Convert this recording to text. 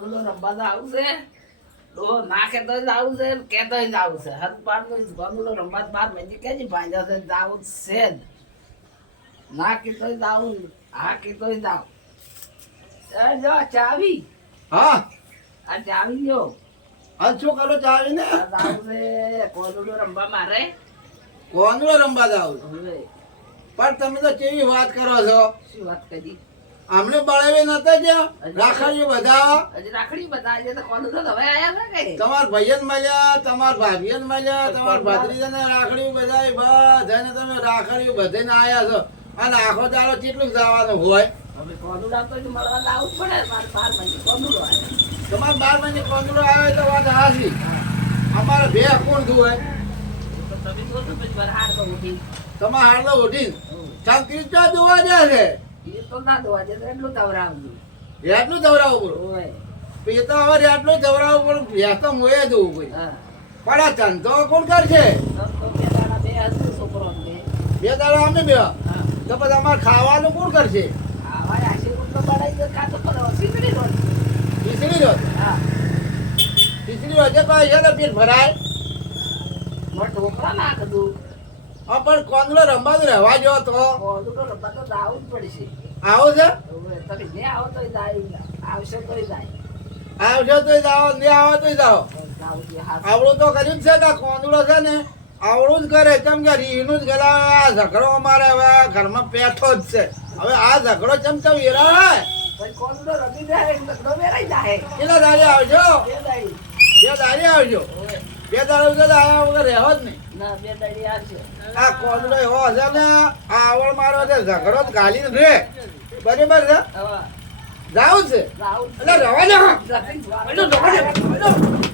રમવા તો આવું છે તો ના કેતો આવું છે કેતો આવું છે હદ પાર ગમલો રમવા બાર મહિને કે ભાંજા છે આવું છે જ ના કેતો આવું હા કેતો આવું જો ચાવી હા આ ચાવી જો આ શું કરો ચાવી ને આવું છે કોદડો રમવા મારે કોંદડો રમવા જાવ હવે પણ તમે તો કેવી વાત કરો છો શું વાત કરી અમને બળાવે નતા જ્યાં રાખડીઓ બધા હજી રાખડી બતાવી તો કોદડો તો હવે આયા છે કે તમાર ભાઈયન મળ્યા તમાર ભાભીયન મળ્યા તમાર ભાત્રીજાને રાખડીઓ બધાય બધાને તમે રાખડીઓ બધાને આયા છો અને આખો દાડો કેટલું જવાનું હોય હવે કોદડા તો મળવા લાવવું જ પડે મારે 12 મહિને કોદડો આવ્યો તમાર 12 મહિને કોંદડો આવે તો વાત હાસી અમારે બે કોણ ધુવે તમે તો પછી બહાર તો ઉઠી તમાર હાડલો ઉઠી શાંતિ ચો જોવા જાય છે એ તો ના દોવા દે એટલું તવરાવજો એટલું દવરાવું પડે ઓય એ તો હવે એટલું દવરાવું પડે ભેસ તો મોએ દઉં કોઈ હા પણ આ ધંધો કોણ કરશે તો બે દાડા બે હસુ છોકરો ને બે દાડા અમને બે હા તો પછી અમારે ખાવાનું કોણ કરશે આવા રાશી તો બડાઈ દે કા તો પર સીકડી રોડ ખીચડી રોજ હા ખીચડી રોજે કોઈ છે ને પેટ ભરાય મોટ ઢોકળા નાખ દઉં હા પણ કોંદડો રમવા તો રહેવા જો તો કોદડો રમવા તો જાવું જ પડશે આવો છે ઓય તમે ને આવો તોય જાય આવશે તોય જાય આવજો તો જાઓ ને આવો તો જાઓ જાવું છે હા આવડું તો કર્યું જ છે કે કોંદડો છે ને આવડું જ કરે કેમ કે રીનું જ ગલાવે આ ઝઘડો અમારે હવે ઘરમાં પેઠો જ છે હવે આ ઝઘડો ચમચમ વેરાય ભાઈ કોદડો રમી જાય એટલે વેરાઈ જાય કેટલા દાડી આવજો બે દાડી બે દાડી આવજો ઓય બે દાડી વગર આવ્યા વગર રહેવો જ નહીં ના બે દાડી આવશે આ કોંદડો એવો હશે ને આ આવડ મારો છે ઝઘડો જ ઘાલીને રે બરાબર છે હવે જાવું છે જાવું એટલે રવા દે જ